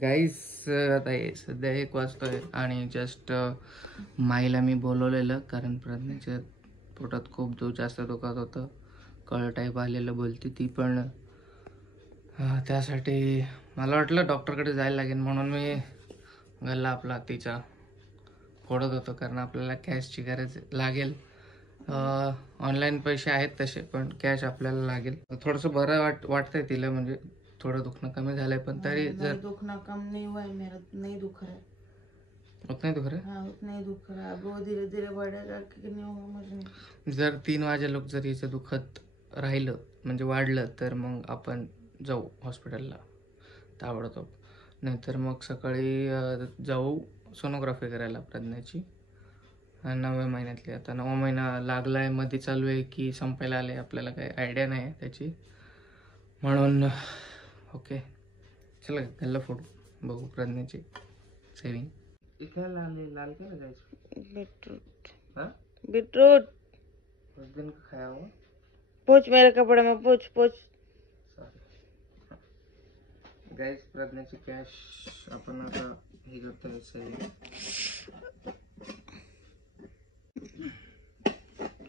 Guys आता सध्या 1 वाजतोय आणि जस्ट माईला मी बोलवलेलं कारण प्रज्ञेच्या पोटात खूप जास्त दुखत होतं. कळ टाईप आलेलं बोलते ती पण. त्यासाठी मला वाटलं डॉक्टरकडे जायला लागेल म्हणून मी गल्ला आपला तिचा फोडत होतो कारण आपल्याला कॅशची गरज लागेल. ऑनलाईन पैसे आहेत तसे पण कॅश आपल्याला लागेल. थोडंसं बरं वाटतंय तिला म्हणजे थोडं दुखणं कमी झालंय पण तरी जर दुखना कम नहीं हुआ है मेरा, नहीं दुख रहा है. उतना ही दुख रहा है. हाँ उतना ही दुख रहा है. अब वो धीरे धीरे बढ़ेगा कि नहीं होगा मुझे नहीं. जर 3 वाजे लोक जर हिचं दुखत राहिलं म्हणजे वाढलं तर मग आपण जाऊ हॉस्पिटलला ताबडतोब. नाहीतर मग सकाळी जाऊ सोनोग्राफी करायला प्रज्ञाची 9व्या महिन्यातली. आता 9वा महिना लागलाय, मध्ये चालू आहे की संपायला आले आपल्याला काही आयडिया नाही आहे त्याची. म्हणून ओके चला गल्ला फोटो बघू प्रज्ञाची सेविंग. क्या लाल लाल क्या लगा इसमें? बीटरूट. हाँ बीटरूट उस दिन का खाया हुआ. पोछ मेरे कपड़े में, पोछ पोछ. सॉरी गाइस, प्रज्ञाची कॅश आपण आता हे करतोय सेविंग.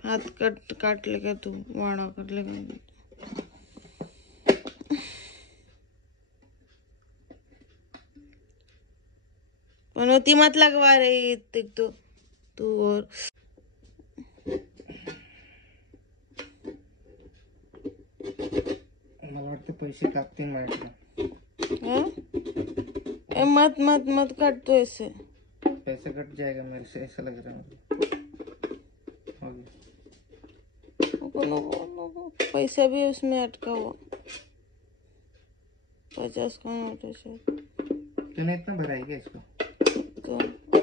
हाथ काट लेगा तू, वाड़ा कर लेगा. पनौती मत लगवा रही तो तू. और मला वाटतं पैसे कापतील माझ्याकडे. मत मत मत काट तो ऐसे. पैसे कट जाएगा मेरे से, ऐसा लग रहा है मुझे. पैसा भी उसमें अटका हुआ. 50 का नोट है शायद. तूने इतना भरा है क्या इसको? तो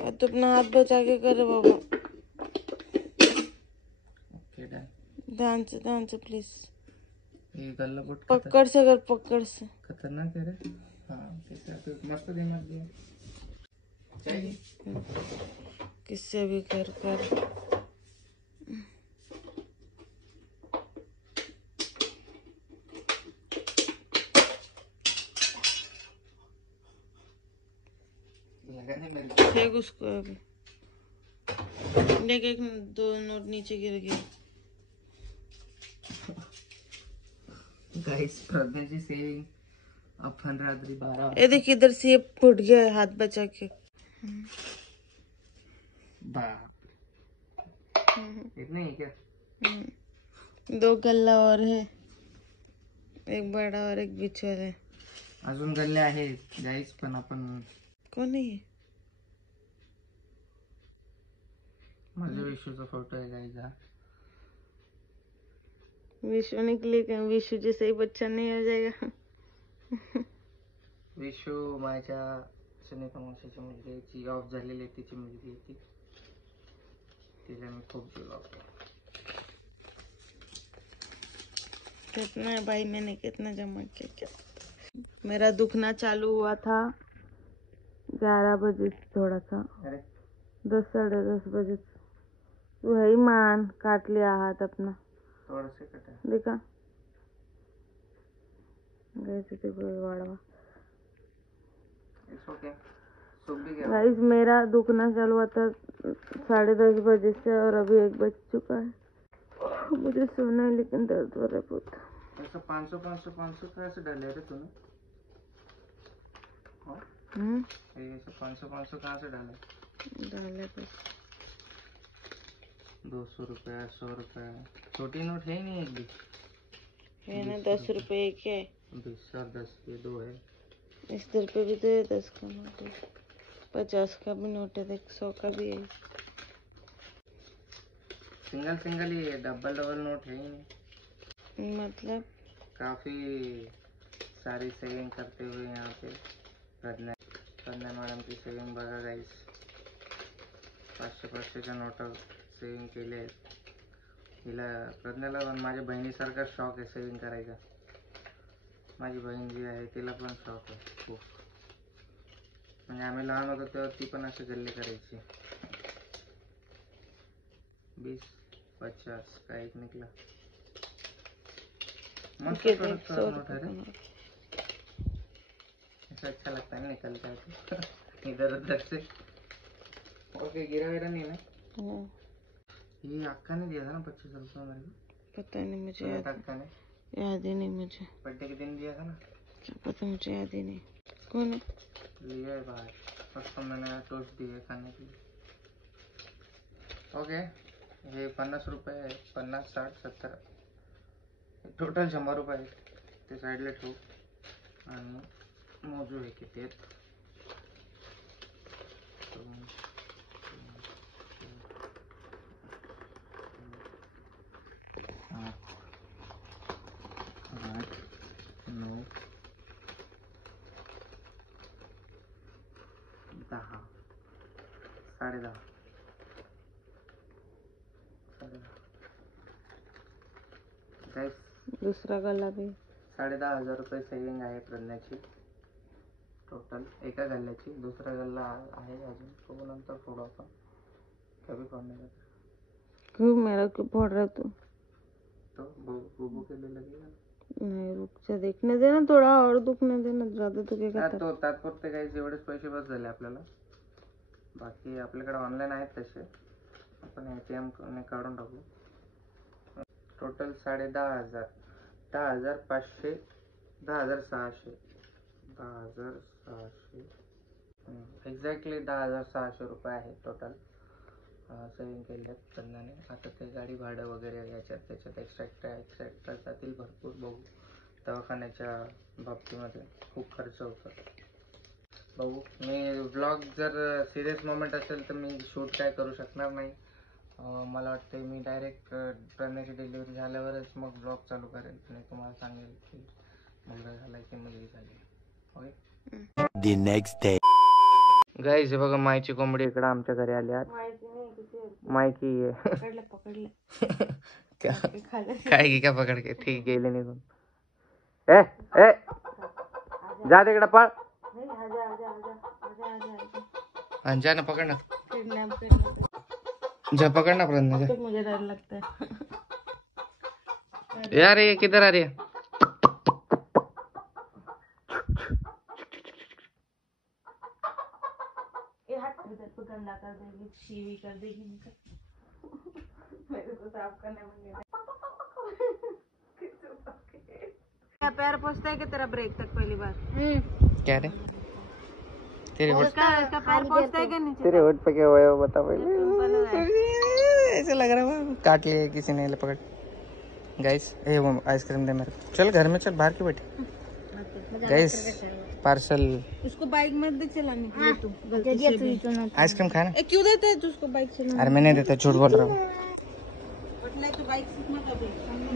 अपना हाथ बचा के करे बाबा. Okay done. ध्यान से प्लीज. ये गल्ला बोट पकड़ से कर, पकड़ से. खतरनाक है रे. हाँ कैसे तो मस्त दिमाग दिया. चाहिए किससे भी कर. फेंक उसको अभी. देख 1-2 नोट नीचे गिर गए. गाइस प्रज्ञाची सेविंग अपन रात्री 12. ये देख इधर से ये फूट गया है, हाथ बचा के. बाप इतना ही क्या? 2 गल्ला और है, एक बड़ा और एक बिछर है. अजून गल्ले आहेत गाइस पण आपण. कौन है ये? माझ्या विशूचा फोटो आहे गाइस हा. विशु निकले क्या? विशु जैसे ही बच्चा नहीं हो जाएगा. विशू माझ्या सुनीता मावशीची मुलगी आहे, ती ऑफ झालेली आहे, तिची मुलगी ती. तिला मी खूप जीव लावतो. कितना है भाई, मैंने कितना जमा किया. मेरा दुखना चालू हुआ था 11 बजे थोड़ा सा. 10-10:30 बजे. तू है ही मान, काट लिया हाथ अपना. थोड़ा से कटा देखा गए थे वाड़वा. इसको क्या सूख भी गया. गाइस मेरा दुखना चालू हुआ था 10:30 बजे से और अभी 1 बज चुका है. मुझे सोना है लेकिन दर्द हो रहा है बहुत. ऐसा 500 कैसे डाले रे तूने? ये सब 500 कहाँ से डाले बस. 200 रुपया 100 रुपया. छोटी नोट है ही नहीं एक भी. है ना 10 रुपए एक है. 20 और 10 ये 2 है. इस दर पे भी तो है 10 का नोट है, 50 का भी नोट है, 100 का भी है. सिंगल ही है, डबल नोट है ही नहीं. मतलब काफी सारी सेविंग करते हुए यहाँ पे प्रज्ञा मॅडम की सेविंग बघा गाइस. 500च्या नोट सेविंग केले आहेत. हिला प्रज्ञाला पण माझ्या बहिणीसारखा शॉक आहे सेविंग करायचा. माझी बहीण जी आहे तिला पण शॉक आहे खूप. म्हणजे आम्ही लहान होतो तेव्हा ती पण असे गल्ले करायची. 20-50 का एक निकला. मस्त नोट है रे. ऐसा अच्छा लगता है, निकलता है तो इधर उधर से। ओके, गिरा विरा नहीं ना? ये अक्का ने दिया था ना 25 रुपये मेरे को। पता नहीं मुझे, अक्का ने याद ही नहीं मुझे। बर्थडे के दिन दिया था ना? क्या पता, मुझे याद ही नहीं। कौन है? लिया है बाहर, उसको मैंने टोस्ट दिए खाने के लिए। ओके, हे 50 रुपये आहे. 50, 60, 70 टोटल 100 रुपये आहेत. ते साईडला ठेवू आणि मोजू हे किती आहेत. 8, 9, 10, 10.5. गाइस, दूसरा गला भी 10,500 रुपये सेविंग आहे प्रज्ञाची टोटल एका गल्ल्याची. दुसरा गल्ला आहे अजून, तो नंतर फोडू आपण. कभी फोडने का क्यों मेरा क्यों फोड़ रहा तू? तो बुबू के लिए लगेगा. नहीं, रुक जा, देखने देना थोड़ा और, दुखने देना, ज्यादा दुखेगा तो तात्पुरते काही एवढेच पैसे बस झाले आपल्याला. बाकी आपल्याकडे ऑनलाईन आहेत तसे, आपण ATM ने काढून टाकू. टोटल 10,500, 10,500, 10,600, 10,600 एक्झॅक्टली 10,600 रुपये आहे टोटल सेविंग केले प्रज्ञाने. आता ते गाडी भाडं वगैरे याच्यात त्याच्यात एक्स्ट्रा जातील भरपूर. बघू, दवाखान्याच्या बाबतीमध्ये खूप खर्च होतो. बघू, मी व्लॉग जर सिरियस मोमेंट असेल तर मी शूट काय करू शकणार नाही. मला वाटते मी डायरेक्ट प्रज्ञाची डिलिव्हरी झाल्यावरच मग ब्लॉग चालू करेन आणि तुम्हाला सांगेल की मुलगा झाला की मुलगी झाली. Okay. The next day. Guys, हे बघा मायची कोंबडी इकडं आमच्या घरी आली आज. मायकी आहे. पकडलं काय की का पकड के ठीक गेले निघून. ए जा तिकडं पळ. जा ना, पकड ना. जा पकड़ ना प्रज्ञा. तो मुझे डर लगता है यार ये किधर आ रही है? ये हाथ इधर को गंदा कर देगी, शीवी कर देगी इनका. मेरे को साफ करने में क्या पैर पहुंचता है कि तेरा ब्रेक तक पहली बार? क्या रे? तेरे होठ इसका पैर पहुंचता है कि नीचे? तेरे होठ पे क्या हुआ है बता पहले. ऐसे लग रहा है काट लिया किसी ने. ले पकड़. गाइस, ये वो आइसक्रीम दे मेरे को. चल घर में चल, बाहर क्यों बैठे? Guys, parcel. उसको बाइक में दे चलाने के लिए. तू आइसक्रीम खाना. क्यों देते है उसको बाइक चलाने? अरे मैं नहीं देता, झूठ बोल रहा हूँ. नहीं तो बाइक सीखना कभी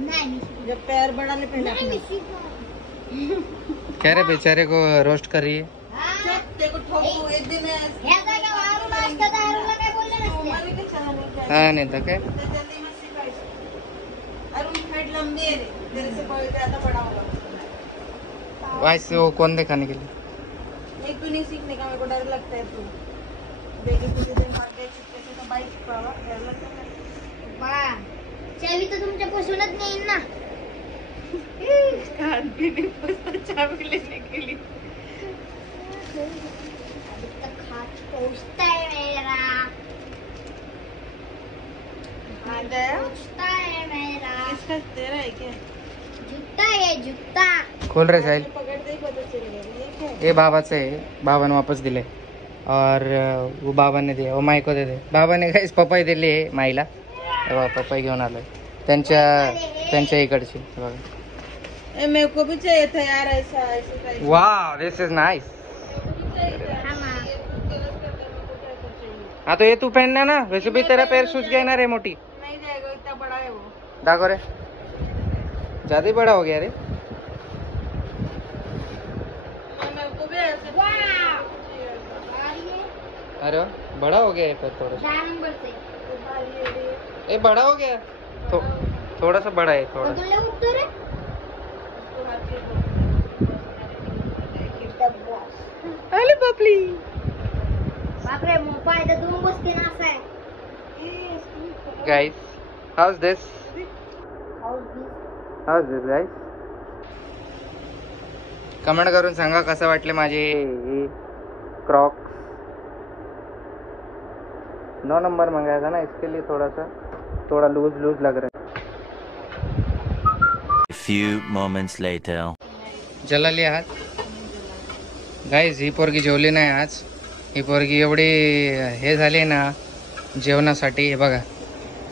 नहीं, जब पैर बढ़ा ले पहले अपना. कह रहे बेचारे को रोस्ट कर रही है. देखो ठोको एक दिन हाँ नहीं तो क्या. लंबी है तेरे से कोई ज्यादा बड़ा होगा. वैसे वो कौन दिखाने के लिए? एक भी नहीं सीखने का, मेरे को डर लगता है. तू देखिए किसी दिन भाग गए कैसे तो बाइक पावा, डर लगता है. वाह, चावी तो तुमच्यापासूनच नाही ना. आंटी ने पुस्तक चाबी लेने के लिए. अभी तक हाथ पहुंचता है मेरा. पहुंचता है मेरा. इसका तेरा है क्या? जूता है जूता. खोल रहे साहिल. पकड़ दे पता चल गया. ये क्या है? ये बाबाचं आहे, बाबाने वापस दिले. और वो बाबाने दिया, वो माई को दे दे. बाबाने काय पपई दिली आहे माईला. हे बघा पपई घेऊन आलोय त्यांच्या इकडची. बघा. मेरे को भी चाहिए था यार ऐसा ऐसा. वाह, दिस इज नाइस. हाँ तो ये तू पहनना ना, वैसे भी तेरा पैर सूज गया ना रे मोटी. नहीं जाएगा, इतना बड़ा है वो. दाखव रे, ज्यादा ही बड़ा हो गया रे. मेरे को भी ऐसे. अरे वाह, बड़ा हो गया है पैर थोड़ा सा. 10 नंबर से. ये बड़ा हो गया. थोड़ा सा बड़ा है थोड़ा. बदलले उत्तर आहे. अरे बापली. बापरे, मोबाईल तर दोन बसते ना असा आहे. Guys, how's this? How's this, guys? Comment करून सांगा कसं वाटले माझे क्रॉक्स. 9 नंबर मंगाया था ना, इसके लिए थोड़ा लूज लग रहा है. A few moments later. जलाली आहात गाईज. ही पोरगी जेवली नाही आज. ही पोरगी एवढी हे झाली ना जेवणासाठी. हे बघा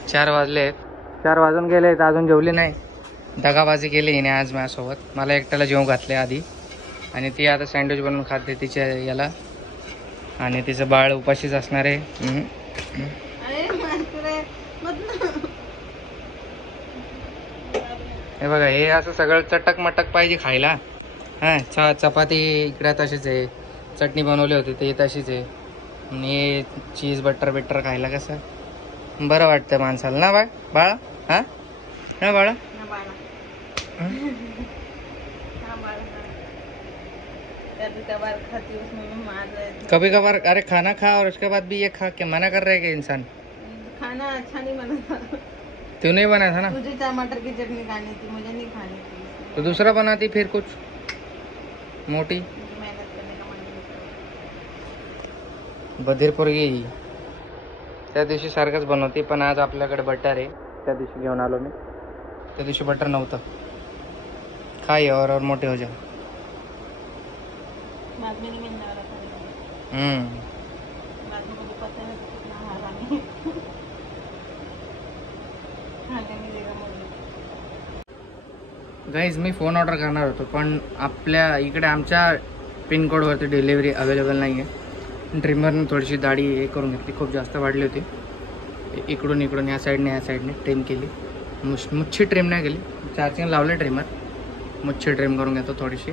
4 वाजले, 4 वाजून गेले अजून जेवली नाही. दगाबाजी केली हिने आज माझ्यासोबत. मला एकट्याला जेवण घातले आधी आणि ती आता सँडविच बनवून खाते तिच्या याला. आणि तिचं बाळ उपाशीच असणार आहे. हे बघा हे असं सगळं चटक मटक पाहिजे खायला. हां चपाती इकडे तशीच आहे. चटणी बनवली होती ते तशीच आहे. आणि चीज बटर खायला कसं बरं वाटतं माणसाला ना बाळा. हां ना बाळा. कभी कभार अरे खाना खा और उसके बाद भी ये खा के मना कर रहे हैं कि इंसान. खाना अच्छा नहीं बना था. तू नहीं बना था ना. मुझे टमाटर की चटनी खानी थी, मुझे नहीं खानी थी. तो दूसरा बनाती फिर कुछ मोठी. मेहनत करने का मन नहीं. बधीर पोरगी त्या दिवशी सारखंच बनवते पण आज आपल्याकडे बटर आहे. त्या दिवशी घेऊन आलो मी. त्या दिवशी बटर नव्हतं. खाई और मोठे हो जाओ. बाद में नहीं मिलने वाला था. बाद में मुझे पता है कितना हरामी खाने मिलेगा मुझे. गाईज मी फोन ऑर्डर करणार होतो पण आपल्या इकडे आमच्या पिनकोडवरती डिलिव्हरी अवेलेबल नाही आहे. ट्रिमरने थोडीशी दाढी हे करून घेतली. खूप जास्त वाढली होती. इकडून या साईडने ट्रिम केली. मुच्छी ट्रिम नाही केली. चार्जिंग लावले ट्रिमर. मुच्छी ट्रिम करून घेतो थोडीशी.